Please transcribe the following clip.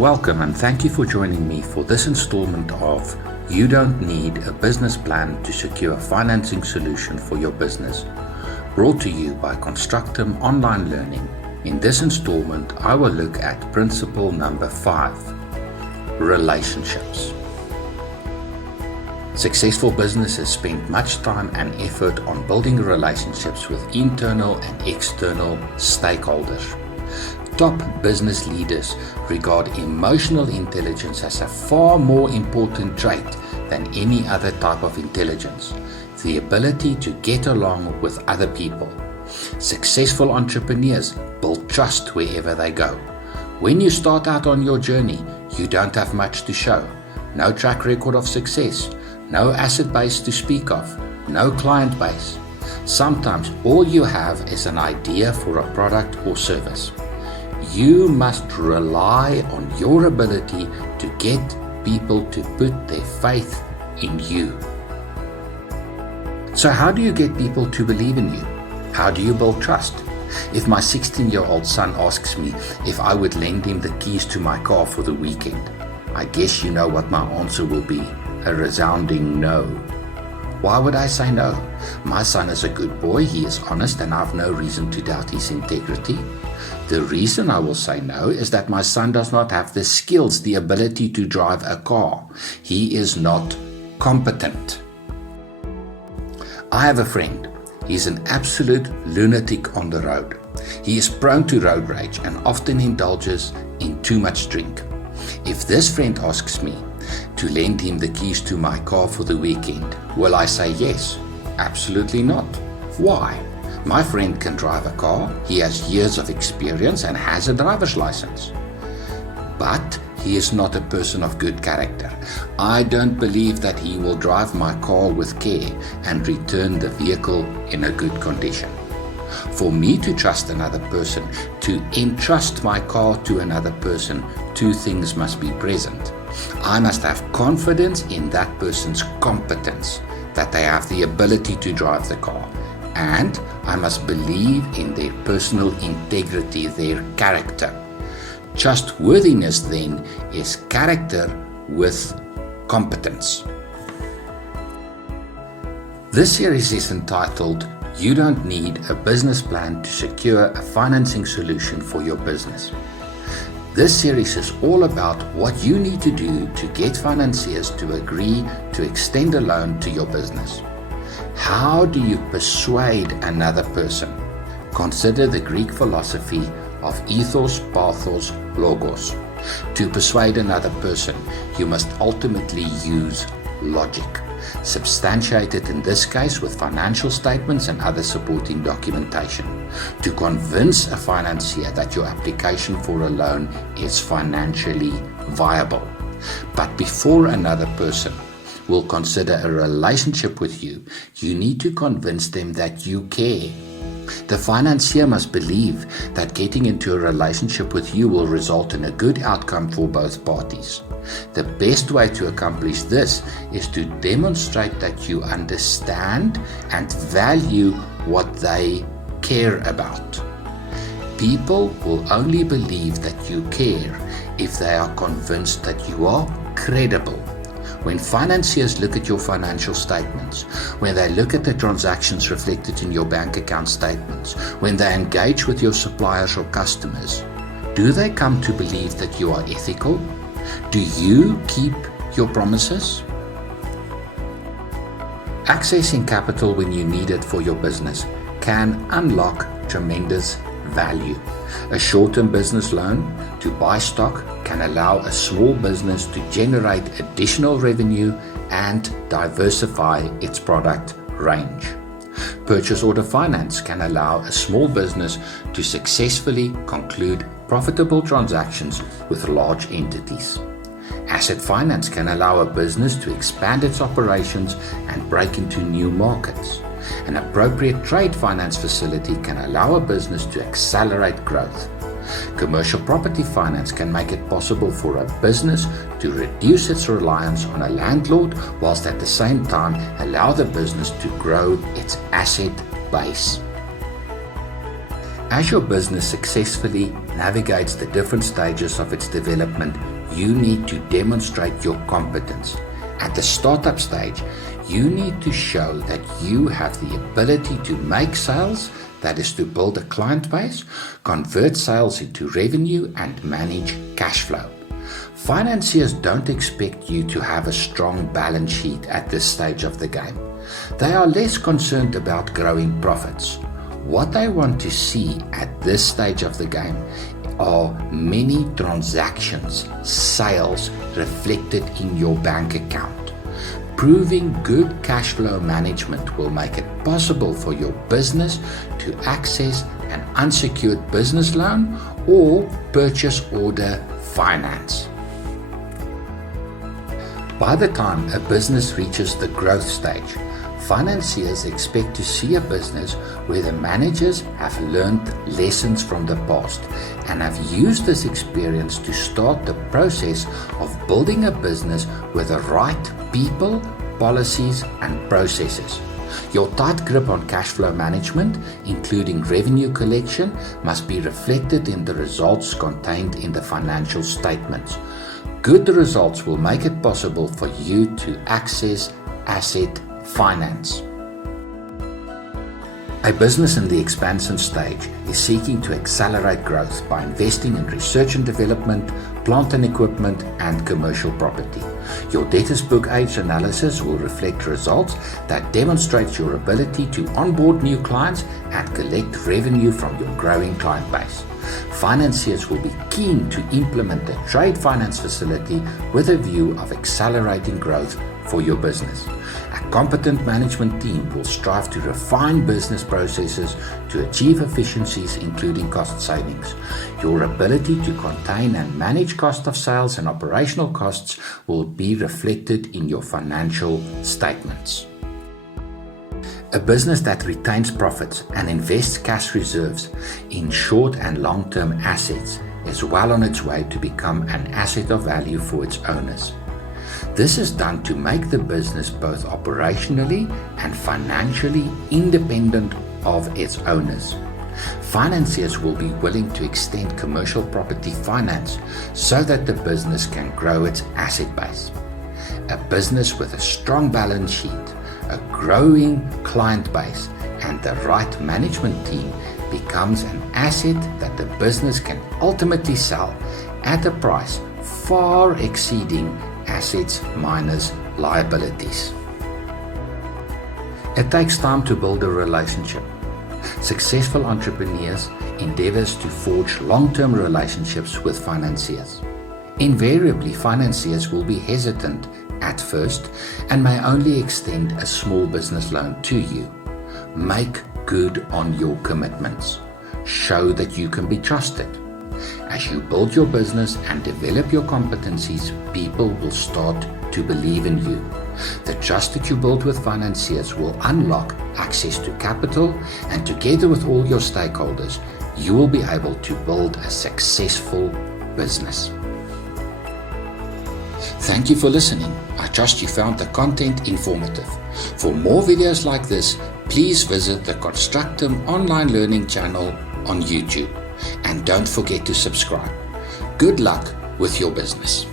Welcome and thank you for joining me for this installment of You Don't Need a Business Plan to Secure Financing Solution for Your Business, brought to you by Constructum Online Learning. In this installment, I will look at principle number 5, relationships. Successful businesses spend much time and effort on building relationships with internal and external stakeholders. Top business leaders regard emotional intelligence as a far more important trait than any other type of intelligence, the ability to get along with other people. Successful entrepreneurs build trust wherever they go. When you start out on your journey, you don't have much to show. No track record of success, no asset base to speak of, no client base. Sometimes all you have is an idea for a product or service. You must rely on your ability to get people to put their faith in you. So how do you get people to believe in you? How do you build trust? If my 16-year-old son asks me if I would lend him the keys to my car for the weekend, I guess you know what my answer will be, a resounding no. Why would I say no? My son is a good boy, he is honest, and I have no reason to doubt his integrity. The reason I will say no is that my son does not have the skills, the ability to drive a car. He is not competent. I have a friend. He's an absolute lunatic on the road. He is prone to road rage and often indulges in too much drink. If this friend asks me to lend him the keys to my car for the weekend, will I say yes? Absolutely not. Why? My friend can drive a car, he has years of experience and has a driver's license. But he is not a person of good character. I don't believe that he will drive my car with care and return the vehicle in a good condition. For me to trust another person, to entrust my car to another person, two things must be present. I must have confidence in that person's competence, that they have the ability to drive the car. And I must believe in their personal integrity, their character. Trustworthiness then is character with competence. This series is entitled You Don't Need a Business Plan to Secure a Financing Solution for Your Business. This series is all about what you need to do to get financiers to agree to extend a loan to your business. How do you persuade another person? Consider the Greek philosophy of ethos, pathos, logos. To persuade another person, you must ultimately use logic, substantiated in this case with financial statements and other supporting documentation, to convince a financier that your application for a loan is financially viable. But before another person will consider a relationship with you, you need to convince them that you care. The financier must believe that getting into a relationship with you will result in a good outcome for both parties. The best way to accomplish this is to demonstrate that you understand and value what they care about. People will only believe that you care if they are convinced that you are credible. When financiers look at your financial statements, when they look at the transactions reflected in your bank account statements, when they engage with your suppliers or customers, do they come to believe that you are ethical? Do you keep your promises? Accessing capital when you need it for your business can unlock tremendous value. A short-term business loan to buy stock can allow a small business to generate additional revenue and diversify its product range. Purchase order finance can allow a small business to successfully conclude profitable transactions with large entities. Asset finance can allow a business to expand its operations and break into new markets. An appropriate trade finance facility can allow a business to accelerate growth. Commercial property finance can make it possible for a business to reduce its reliance on a landlord whilst at the same time allow the business to grow its asset base. As your business successfully navigates the different stages of its development, you need to demonstrate your competence. At the startup stage, you need to show that you have the ability to make sales, that is to build a client base, convert sales into revenue, and manage cash flow. Financiers don't expect you to have a strong balance sheet at this stage of the game. They are less concerned about growing profits. What they want to see at this stage of the game are many transactions, sales reflected in your bank account. Proving good cash flow management will make it possible for your business to access an unsecured business loan or purchase order finance. By the time a business reaches the growth stage, financiers expect to see a business where the managers have learned lessons from the past and have used this experience to start the process of building a business with the right people, policies, and processes. Your tight grip on cash flow management, including revenue collection, must be reflected in the results contained in the financial statements. Good results will make it possible for you to access asset finance. A business in the expansion stage is seeking to accelerate growth by investing in research and development, plant and equipment, and commercial property. Your debtors book age analysis will reflect results that demonstrate your ability to onboard new clients and collect revenue from your growing client base. Financiers will be keen to implement a trade finance facility with a view of accelerating growth for your business. A competent management team will strive to refine business processes to achieve efficiencies, including cost savings. Your ability to contain and manage cost of sales and operational costs will be reflected in your financial statements. A business that retains profits and invests cash reserves in short and long-term assets is well on its way to become an asset of value for its owners. This is done to make the business both operationally and financially independent of its owners. Financiers will be willing to extend commercial property finance so that the business can grow its asset base. A business with a strong balance sheet, a growing client base, and the right management team becomes an asset that the business can ultimately sell at a price far exceeding assets minus liabilities. It takes time to build a relationship. Successful entrepreneurs endeavor to forge long-term relationships with financiers. Invariably, financiers will be hesitant at first and may only extend a small business loan to you. Make good on your commitments. Show that you can be trusted. As you build your business and develop your competencies, people will start to believe in you. The trust that you build with financiers will unlock access to capital, and together with all your stakeholders, you will be able to build a successful business. Thank you for listening. I trust you found the content informative. For more videos like this, please visit the Constructum online learning channel on YouTube. And don't forget to subscribe. Good luck with your business.